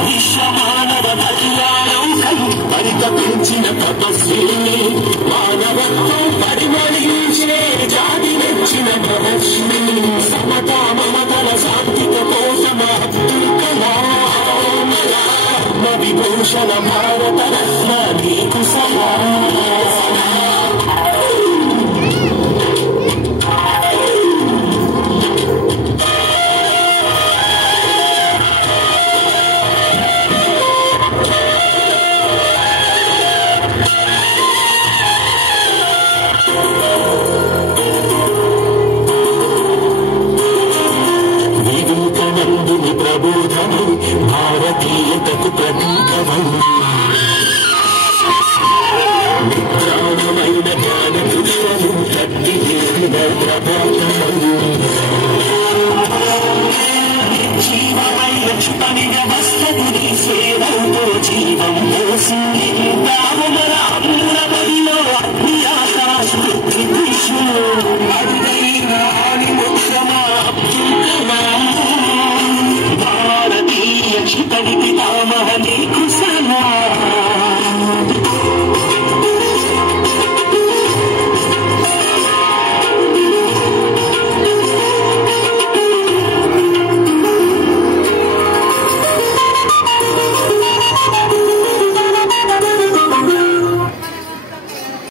విశ్వమానవ కళ్యాణం పరితపించిన తపస్విని మానవత్వం పరిమళించే జాతి నచ్చిన మహర్షిని సమతా మమతల శాంతిక కోసమ అబ్దుల్ కలాం విభూషణ భారత రత్న నీకు వివేకానందుని ప్రబోధము భారతీయతకు ప్రతీకమము నిద్రాణమైన జ్ఞాన పుష్పము తట్టి వేడిన ప్రభాతము జీవమైన క్షుతని వ్యవస్థకు నీ సేవతో జీవం మోసింది రామల అమూలమదిలో అగ్ని ఆకాశ విష్ణు అరుదైన ఆనిముఖ్యమా అబ్దుల్ కలాం భారతీయ క్షితని పితామహని